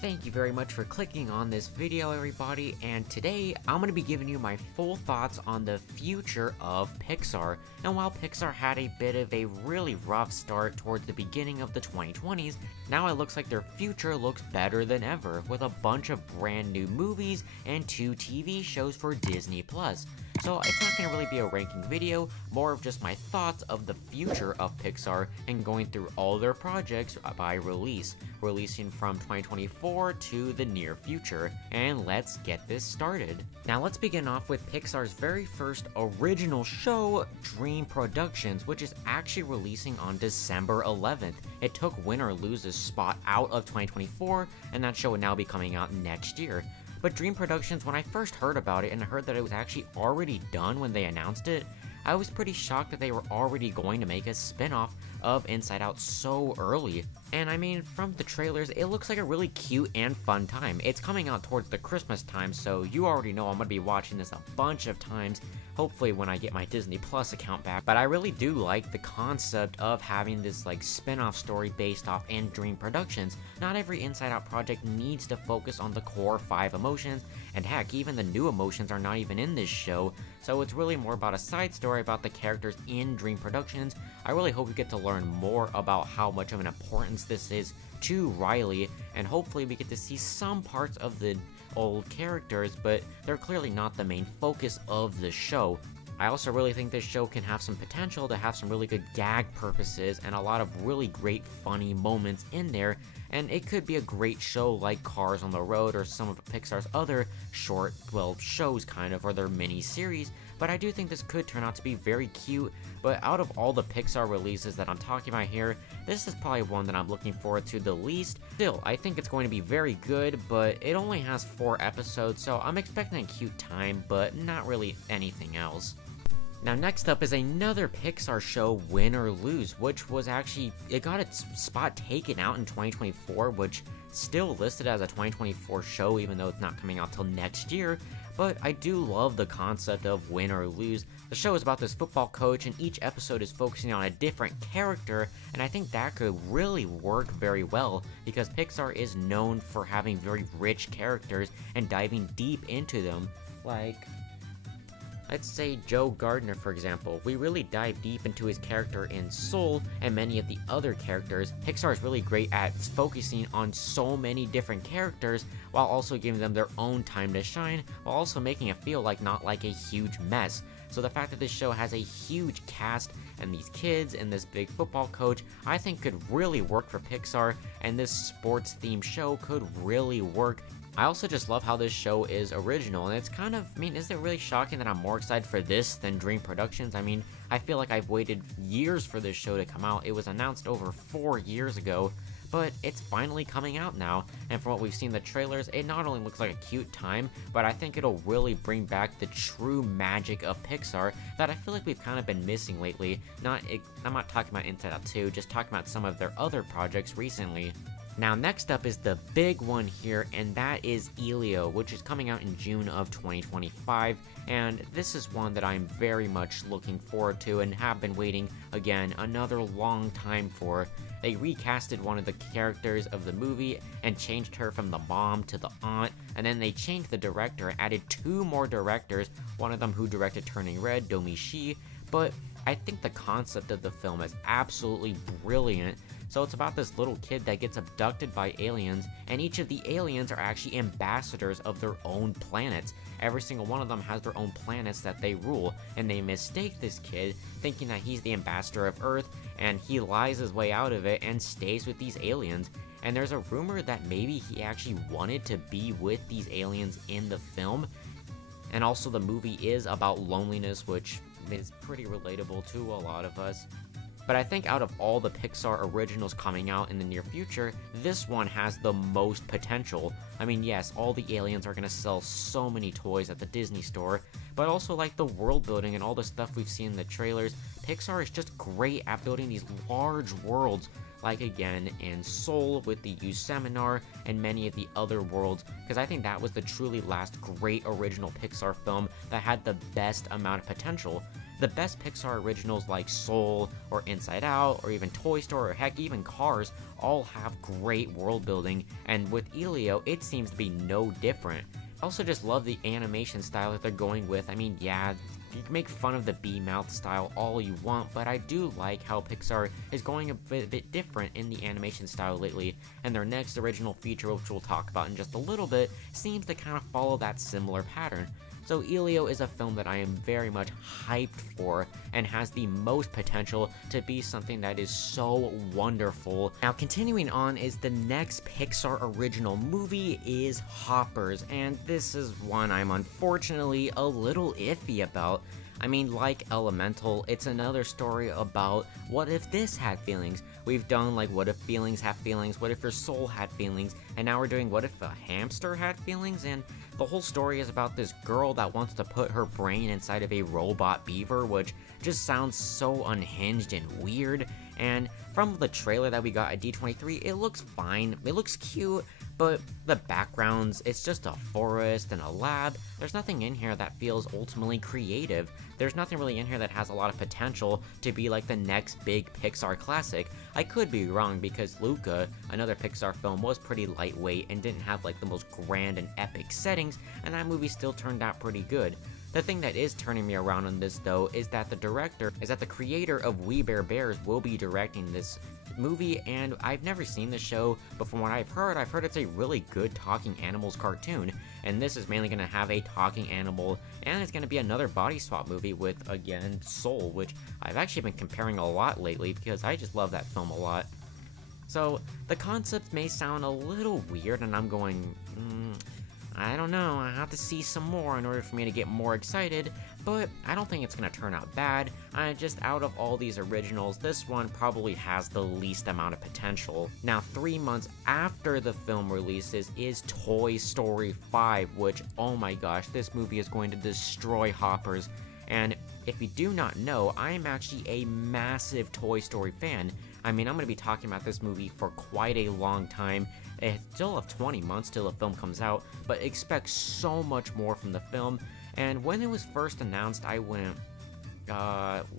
Thank you very much for clicking on this video, everybody, and today I'm going to be giving you my full thoughts on the future of Pixar. And while Pixar had a bit of a really rough start towards the beginning of the 2020s, now it looks like their future looks better than ever, with a bunch of brand new movies and 2 TV shows for Disney+. So it's not going to really be a ranking video, more of just my thoughts of the future of Pixar and going through all their projects by release, releasing from 2024 to the near future. And let's get this started. Now let's begin off with Pixar's very first original show, Dream Productions, which is actually releasing on December 11th. It took Win or Lose's spot out of 2024, and that show would now be coming out next year. But Dream Productions, when I first heard about it and I heard that it was actually already done when they announced it, I was pretty shocked that they were already going to make a spin-off of Inside Out so early. And I mean, from the trailers, it looks like a really cute and fun time. It's coming out towards the Christmas time, so you already know I'm going to be watching this a bunch of times, hopefully when I get my Disney Plus account back. But I really do like the concept of having this like spin-off story based off in Dream Productions. Not every Inside Out project needs to focus on the core 5 emotions, and heck, even the new emotions are not even in this show, so it's really more about a side story about the characters in Dream Productions. I really hope we get to learn more about how much of an importance this is to Riley, and hopefully we get to see some parts of the old characters, but they're clearly not the main focus of the show. I also really think this show can have some potential to have some really good gag purposes and a lot of really great funny moments in there, and it could be a great show like Cars on the Road or some of Pixar's other short, well, shows kind of, or their mini-series, but I do think this could turn out to be very cute. But out of all the Pixar releases that I'm talking about here, this is probably one that I'm looking forward to the least. Still, I think it's going to be very good, but it only has 4 episodes, so I'm expecting a cute time, but not really anything else. Now next up is another Pixar show, Win or Lose, which was actually, it got its spot taken out in 2024, which still listed as a 2024 show even though it's not coming out till next year. But I do love the concept of Win or Lose. The show is about this football coach, and each episode is focusing on a different character, and I think that could really work very well because Pixar is known for having very rich characters and diving deep into them. Like, let's say Joe Gardner, for example. We really dive deep into his character in Soul, and many of the other characters. Pixar is really great at focusing on so many different characters while also giving them their own time to shine, while also making it feel like not like a huge mess. So the fact that this show has a huge cast and these kids and this big football coach, I think could really work for Pixar, and this sports themed show could really work. I also just love how this show is original, and it's kind of, I mean, is it really shocking that I'm more excited for this than Dream Productions? I mean, I feel like I've waited years for this show to come out. It was announced over 4 years ago, but it's finally coming out now, and from what we've seen in the trailers, it not only looks like a cute time, but I think it'll really bring back the true magic of Pixar that I feel like we've kind of been missing lately. I'm not talking about Inside Out 2, just talking about some of their other projects recently. Now next up is the big one here, and that is Elio, which is coming out in June of 2025, and this is one that I'm very much looking forward to and have been waiting, again, another long time for. They recasted one of the characters of the movie and changed her from the mom to the aunt, and then they changed the director, added 2 more directors, one of them who directed Turning Red, Domi Shi, but I think the concept of the film is absolutely brilliant. So it's about this little kid that gets abducted by aliens, and each of the aliens are actually ambassadors of their own planets. Every single one of them has their own planets that they rule, and they mistake this kid, thinking that he's the ambassador of Earth, and he lies his way out of it and stays with these aliens. And there's a rumor that maybe he actually wanted to be with these aliens in the film. And also the movie is about loneliness, which is pretty relatable to a lot of us. But I think out of all the Pixar originals coming out in the near future, this one has the most potential. I mean, yes, all the aliens are going to sell so many toys at the Disney store, but also like the world building and all the stuff we've seen in the trailers, Pixar is just great at building these large worlds, like again in Soul with the U Seminar and many of the other worlds, because I think that was the truly last great original Pixar film that had the best amount of potential. The best Pixar originals like Soul, or Inside Out, or even Toy Story, or heck, even Cars, all have great world building, and with Elio, it seems to be no different. I also just love the animation style that they're going with. I mean, yeah, you can make fun of the B-mouth style all you want, but I do like how Pixar is going a bit different in the animation style lately, and their next original feature, which we'll talk about in just a little bit, seems to kind of follow that similar pattern. So Elio is a film that I am very much hyped for, and has the most potential to be something that is so wonderful. Now continuing on is the next Pixar original movie is Hoppers, and this is one I'm unfortunately a little iffy about. I mean, like Elemental, it's another story about what if this had feelings. We've done like what if feelings have feelings, what if your soul had feelings, and now we're doing what if a hamster had feelings, and the whole story is about this girl that wants to put her brain inside of a robot beaver, which just sounds so unhinged and weird. And from the trailer that we got at D23, it looks fine, it looks cute, but the backgrounds, it's just a forest and a lab. There's nothing in here that feels ultimately creative. There's nothing really in here that has a lot of potential to be like the next big Pixar classic. I could be wrong because Luca, another Pixar film, was pretty lightweight and didn't have like the most grand and epic settings, and that movie still turned out pretty good. The thing that is turning me around on this though is that the creator of We Bare Bears will be directing this movie, and I've never seen the show, but from what I've heard it's a really good talking animals cartoon, and this is mainly going to have a talking animal, and it's going to be another body swap movie with, again, Soul, which I've actually been comparing a lot lately because I just love that film a lot. So the concept may sound a little weird, and I'm going, I don't know, I have to see some more in order for me to get more excited, but I don't think it's going to turn out bad. Just out of all these originals, this one probably has the least amount of potential. Now, 3 months after the film releases is Toy Story 5, which, oh my gosh, this movie is going to destroy Hoppers. And if you do not know, I am actually a massive Toy Story fan. I mean, I'm going to be talking about this movie for quite a long time. It's still have 20 months till the film comes out, but expect so much more from the film. And when it was first announced, I went,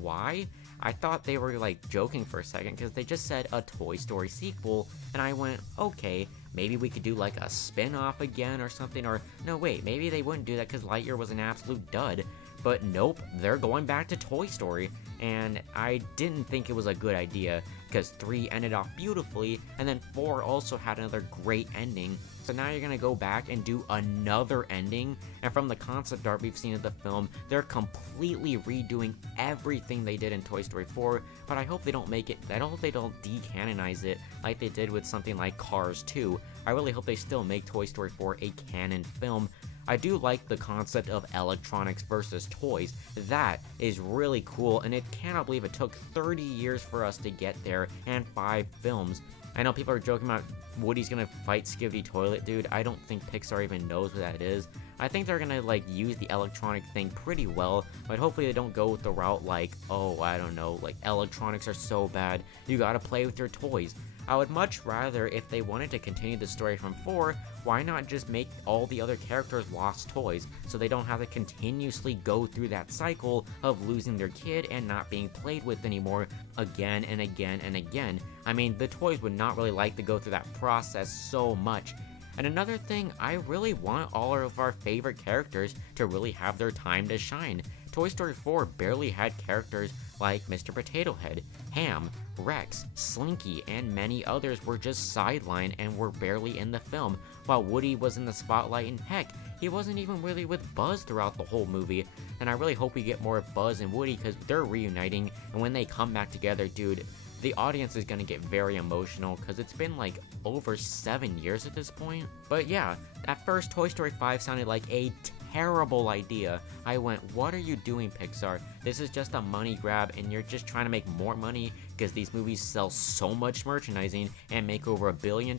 why? I thought they were like joking for a second because they just said a Toy Story sequel, and I went, okay, maybe we could do like a spin-off again or something, or no, wait, maybe they wouldn't do that because Lightyear was an absolute dud. But nope, they're going back to Toy Story, and I didn't think it was a good idea, because 3 ended off beautifully, and then 4 also had another great ending. So now you're gonna go back and do another ending, and from the concept art we've seen of the film, they're completely redoing everything they did in Toy Story 4, but I hope they don't decanonize it like they did with something like Cars 2. I really hope they still make Toy Story 4 a canon film. I do like the concept of electronics versus toys. That is really cool, and it cannot believe it took 30 years for us to get there, and 5 films. I know people are joking about Woody's gonna fight Skibidi Toilet, dude. I don't think Pixar even knows what that is. I think they're gonna like use the electronic thing pretty well, but hopefully they don't go with the route like, oh, I don't know, like electronics are so bad, you gotta play with your toys. I would much rather, if they wanted to continue the story from 4, why not just make all the other characters lost toys, so they don't have to continuously go through that cycle of losing their kid and not being played with anymore again and again and again. I mean, the toys would not really like to go through that process so much. And another thing, I really want all of our favorite characters to really have their time to shine. Toy Story 4 barely had characters like Mr. Potato Head, Ham, Rex, Slinky, and many others were just sidelined and were barely in the film, while Woody was in the spotlight, and heck, he wasn't even really with Buzz throughout the whole movie. And I really hope we get more of Buzz and Woody because they're reuniting, and when they come back together, dude, the audience is gonna get very emotional because it's been like over 7 years at this point. But yeah, at first Toy Story 5 sounded like a terrible idea. I went, what are you doing, Pixar? This is just a money grab and you're just trying to make more money because these movies sell so much merchandising and make over $1 billion.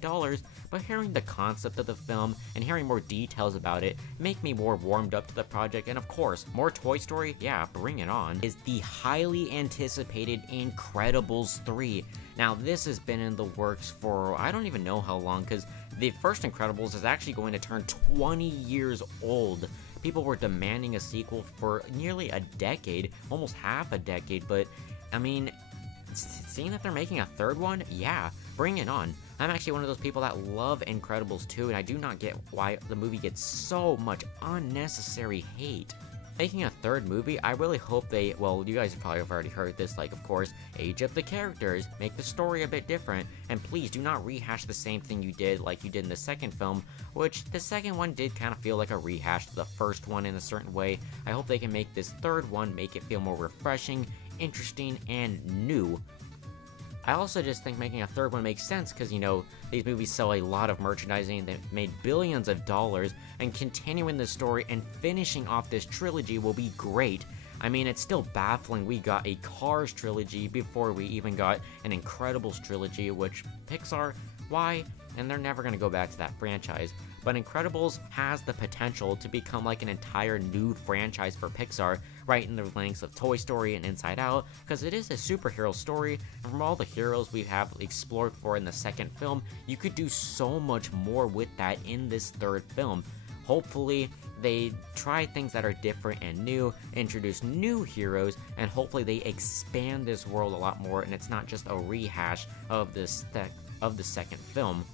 But hearing the concept of the film and hearing more details about it make me more warmed up to the project, and of course, more Toy Story, yeah, bring it on, is the highly anticipated Incredibles 3. Now, this has been in the works for I don't even know how long, because the first Incredibles is actually going to turn 20 years old. People were demanding a sequel for nearly a decade, almost half a decade, but I mean, seeing that they're making a third one, yeah, bring it on. I'm actually one of those people that love Incredibles 2, and I do not get why the movie gets so much unnecessary hate. Making a third movie, I really hope they, well, you guys probably have already heard this, like, of course, age up the characters, make the story a bit different, and please do not rehash the same thing you did like you did in the second film, which the second one did kind of feel like a rehash to the first one in a certain way. I hope they can make this third one make it feel more refreshing, interesting, and new. I also just think making a third one makes sense because, you know, these movies sell a lot of merchandising, they've made billions of dollars, and continuing the story and finishing off this trilogy will be great. I mean, it's still baffling we got a Cars trilogy before we even got an Incredibles trilogy, which Pixar, why? And they're never going to go back to that franchise. But Incredibles has the potential to become like an entire new franchise for Pixar, right in the links of Toy Story and Inside Out, because it is a superhero story, and from all the heroes we have explored for in the second film, you could do so much more with that in this third film. Hopefully, they try things that are different and new, introduce new heroes, and hopefully they expand this world a lot more, and it's not just a rehash of the second film.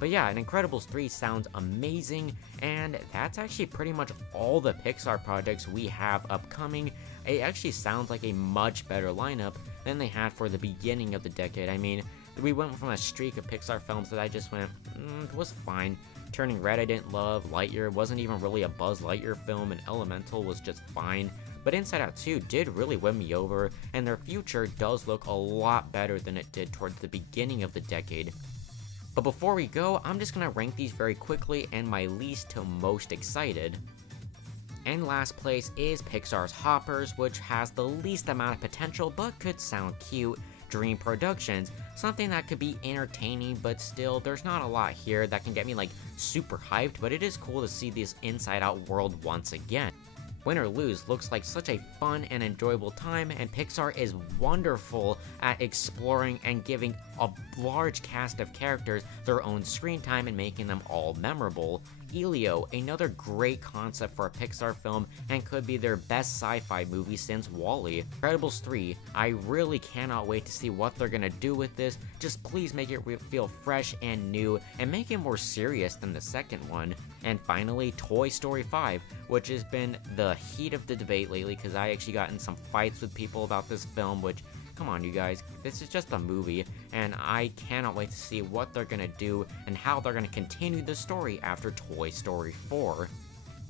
But yeah, an Incredibles 3 sounds amazing, and that's actually pretty much all the Pixar projects we have upcoming. It actually sounds like a much better lineup than they had for the beginning of the decade. I mean, we went from a streak of Pixar films that I just went, it was fine. Turning Red I didn't love, Lightyear wasn't even really a Buzz Lightyear film, and Elemental was just fine. But Inside Out 2 did really win me over, and their future does look a lot better than it did towards the beginning of the decade. But before we go, I'm just going to rank these very quickly and my least to most excited. And last place is Pixar's Hoppers, which has the least amount of potential but could sound cute. Dream Productions, something that could be entertaining, but still there's not a lot here that can get me like super hyped, but it is cool to see this Inside Out world once again. Win or Lose looks like such a fun and enjoyable time, and Pixar is wonderful at exploring and giving a large cast of characters their own screen time and making them all memorable. Elio, another great concept for a Pixar film and could be their best sci-fi movie since WALL-E. Incredibles 3, I really cannot wait to see what they're gonna do with this. Just please make it feel fresh and new and make it more serious than the second one. And finally, Toy Story 5, which has been the heat of the debate lately because I actually got in some fights with people about this film, which, come on you guys, this is just a movie, and I cannot wait to see what they're gonna do and how they're gonna continue the story after Toy Story 4.